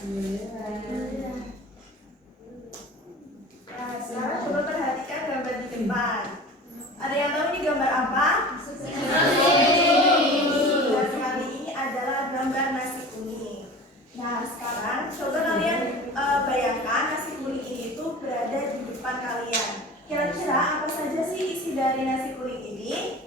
Nah, sekarang coba perhatikan gambar di depan. Ada yang tahu ini gambar apa? Dan kali ini adalah gambar nasi kuning. Nah, sekarang coba kalian bayangkan nasi kuning ini itu berada di depan kalian. Kira-kira apa saja sih isi dari nasi kuning ini?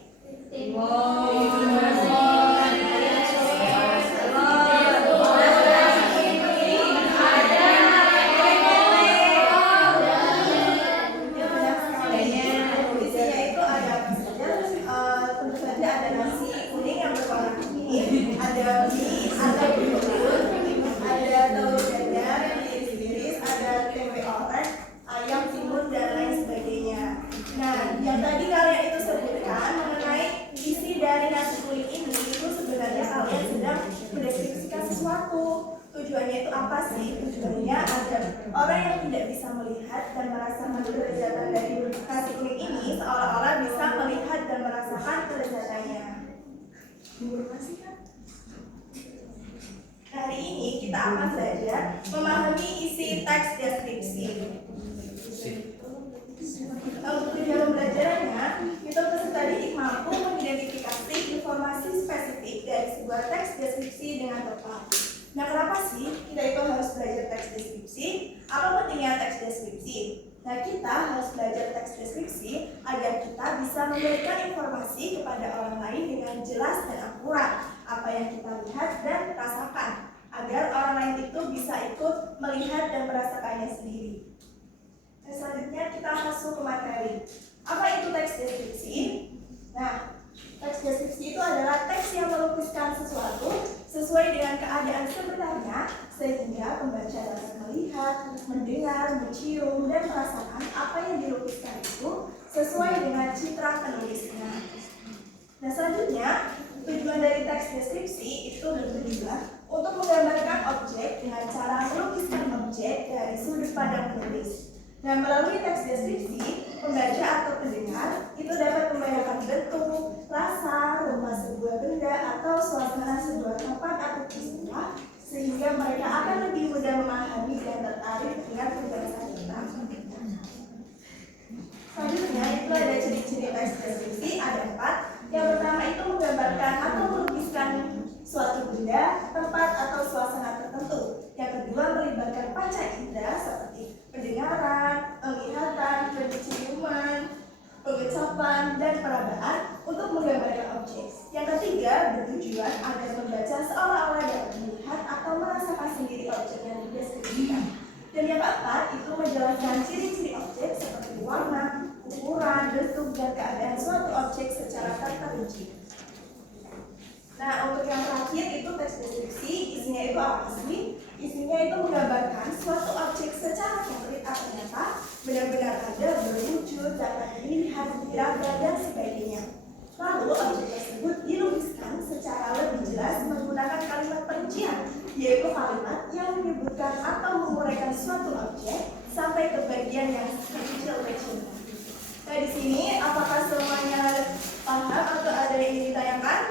Ada mie, ada bihun, ada telur dadar yang diiris-iris, ada tempe orek, ayam timun dan lain sebagainya. Nah, yang tadi kalian itu sebutkan mengenai isi dari nasi kuning ini itu sebenarnya kalian sedang mendeskripsikan sesuatu. Tujuannya itu apa sih? Tujuannya agar orang yang tidak bisa melihat dan merasakan kelezatan dari nasi kuning ini seolah-olah bisa melihat dan merasakan kelezatannya. Masih kan? Hari ini kita akan belajar memahami isi teks deskripsi. Untuk tujuan pembelajarannya, kita peserta didik mampu mengidentifikasi informasi spesifik dari sebuah teks deskripsi dengan tepat. Nah, kenapa sih kita itu harus belajar teks deskripsi? Apa pentingnya teks deskripsi? Nah, kita harus belajar teks deskripsi agar kita bisa memberikan informasi kepada orang lain dengan jelas dan akurat apa yang kita lihat dan rasakan, agar orang lain itu bisa ikut melihat dan merasakannya sendiri. Nah, selanjutnya kita masuk ke materi. Apa itu teks deskripsi? Nah, teks deskripsi itu adalah teks yang melukiskan sesuatu sesuai dengan keadaan sebenarnya, sehingga pembaca dapat melihat, mendengar, mencium, dan merasakan apa yang dilukiskan itu sesuai dengan citra penulisnya. Nah, selanjutnya, tujuan dari teks deskripsi itu bertujuan untuk menggambarkan objek dengan cara melukiskan objek dari sudut pandang penulis. Nah, melalui teks deskripsi, pembaca atau pendengar itu dapat membayangkan bentuk, rasa, rumah sebuah benda, atau suasana sebuah tempat atau peristiwa, sehingga mereka akan lebih mudah memahami dan tertarik dengan penjelasan kita. Selanjutnya, itu ada ciri-ciri teks deskripsi, ada 4. Yang pertama itu menggambarkan atau melukiskan suatu benda, tempat, atau suasana tertentu. Yang kedua, melibatkan panca indera seperti pendengaran, penglihatan, penciuman, pengecapan, dan perabaan untuk menggambarkan objek. Yang ketiga, bertujuan agar membaca seolah-olah dapat melihat atau merasakan sendiri objek yang dideskripsikan. Dan yang keempat, itu menjelaskan ciri-ciri objek seperti warna, ukuran, bentuk, dan keadaan suatu objek secara terperinci. Nah, untuk yang terakhir itu teks deskripsi, isinya itu apa sih? Isinya itu menggambarkan suatu objek secara konkret atau nyata, benar-benar ada, berwujud, dapat dilihat, diraba, dan sebagainya. Lalu objek tersebut dilukiskan secara lebih jelas menggunakan kalimat perincian, yaitu kalimat yang menyebutkan atau menguraikan suatu objek sampai ke bagian yang kecil-kecil. Nah, di sini apakah semuanya paham atau ada yang ingin ditayangkan?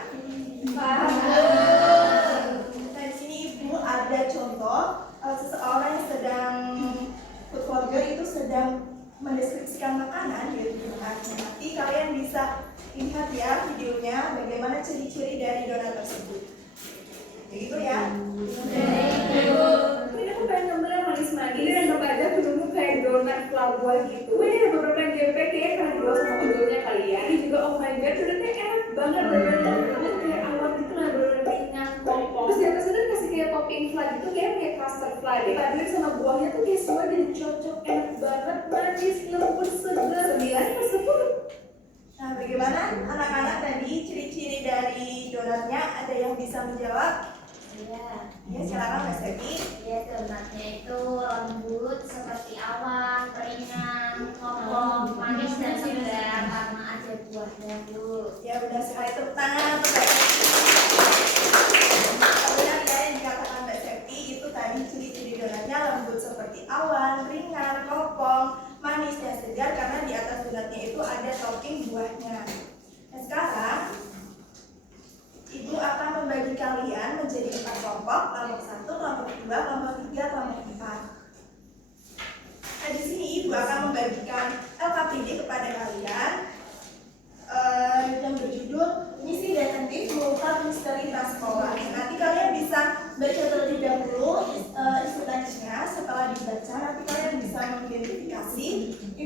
Paham. Nah, di sini Ibu ada contoh seseorang yang sedang food vlogger itu sedang mendeskripsikan makanan yaitu donat. Nanti kalian bisa lihat ya videonya bagaimana ciri-ciri dari donat tersebut. Begitu ya? Ini aku pengen gambar yang manis manis dan kepada penunggu kayak donat pelabuhan gitu. Ini ada beberapa yang gempek ya karena dibawa sama ojolnya kali ya. Ini juga oh my god, donatnya enak banget, bener-bener kayak awet gitu lah, bener-bener ringan, pompong. Terus di atas itu kasih kayak topping flan gitu, kayak custard flan. Dipaduin sama buahnya tuh kayak semua jadi cocok, enak banget, manis, lembut, segar. 9/10. Nah, bagaimana anak-anak tadi ciri-ciri dari donatnya? Ada yang bisa menjawab? Iya. Ya, silakan Mbak Seki. Iya, donatnya itu lembut seperti awan, ringan, kokoh, manis dan segar karena ada buahnya, Bu. Ya, benar sekali, tepuk tangan untuk Mbak Seki. Benar ya yang dikatakan Mbak Seki itu tadi ciri-ciri donatnya lembut seperti awan, ringan, kopong, manis dan segar karena di atas donatnya itu ada topping buahnya. Nah, sekarang Ibu akan membagi kalian menjadi 4 kelompok, kelompok 1, kelompok 2, kelompok 3,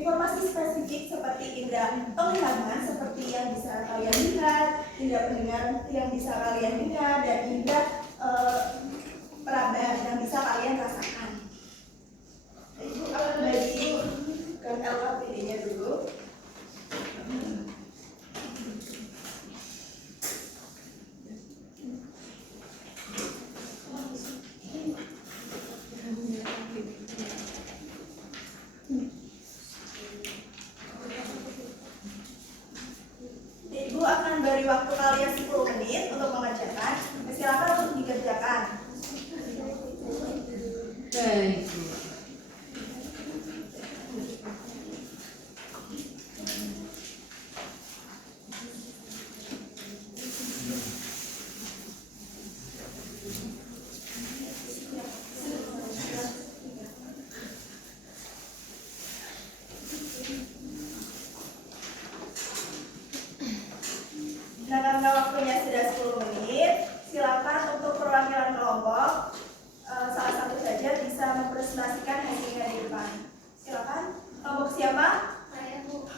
Informasi spesifik seperti indera penglihatan seperti yang bisa kalian lihat, indera pendengaran yang bisa kalian dengar, dan indera peraba yang bisa kalian rasakan. Ibu akan bagikan LKPD-nya dulu. Ibu akan beri waktu kalian 10 menit untuk mengerjakan. Silakan untuk dikerjakan. Baik. Nah, karena waktunya sudah 10 menit, silakan untuk perwakilan kelompok salah satu saja bisa mempresentasikan hasilnya di depan. Silakan. Kelompok siapa? Saya Bu.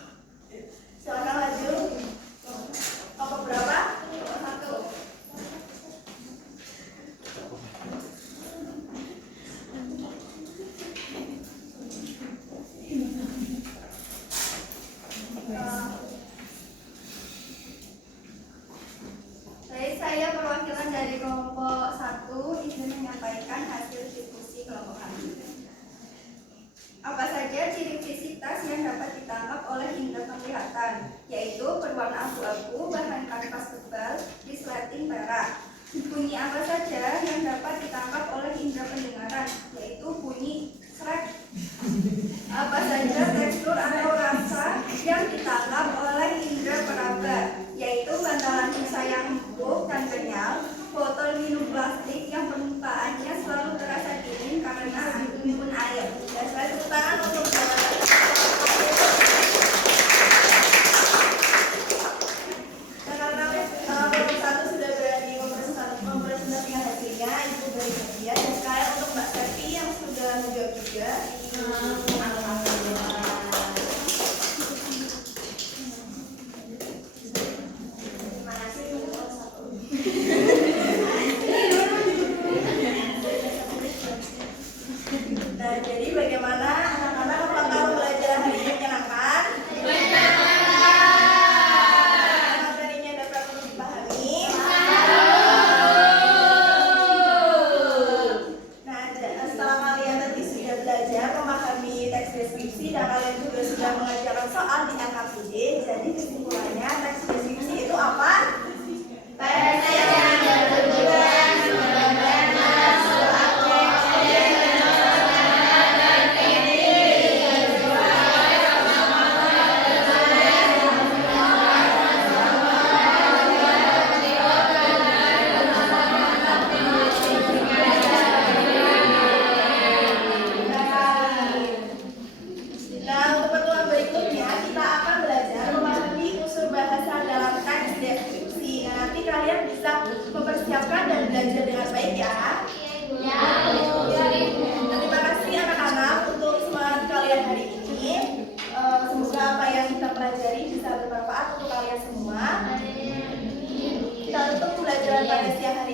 Silakan maju. Kelompok berapa? 1. Saya perwakilan dari kelompok 1 izin menyampaikan hasil diskusi kelompok kami. Apa saja ciri fisik tas yang dapat ditangkap oleh indera penglihatan, yaitu berwarna abu-abu, bahan kanvas tebal, resleting perak. Bunyi apa saja yang dapat ditangkap oleh indera pendengaran, yaitu bunyi srek. Apa saja tekstur atau rasa yang ditangkap oleh indera peraba, yaitu bantalan busa yang empuk dan kenyal, botol minum plastik yang permukaannya selalu terasa dingin karena menimbun air. Dan saya tepuk tangan untuk Kelompok 1 sudah berani mempresentasikan hasilnya. Ibu beri hadiah dan sekarang untuk Mbak Septi yang sudah menjawab juga. Terima kasih kelompok 1. Nah, jadi bagaimana anak-anak, apakah pembelajaran hari ini menyenangkan? Materinya dapat dipahami? Nah, setelah kalian tadi sudah belajar memahami teks deskripsi dan kalian juga sudah mengerjakan soal di LKPD, jadi kesimpulannya teks deskripsi itu apa? Teks yang bertujuan menggambarkan suatu objek Nah, untuk pertemuan berikutnya kita akan belajar memahami unsur bahasa dalam teks deskripsi. Nah, nanti kalian bisa mempersiapkan dan belajar dengan baik ya. Nah, terima kasih anak-anak untuk semangat kalian hari ini. Semoga apa yang kita pelajari bisa bermanfaat untuk kalian semua. Kita tutup pembelajaran pada siang hari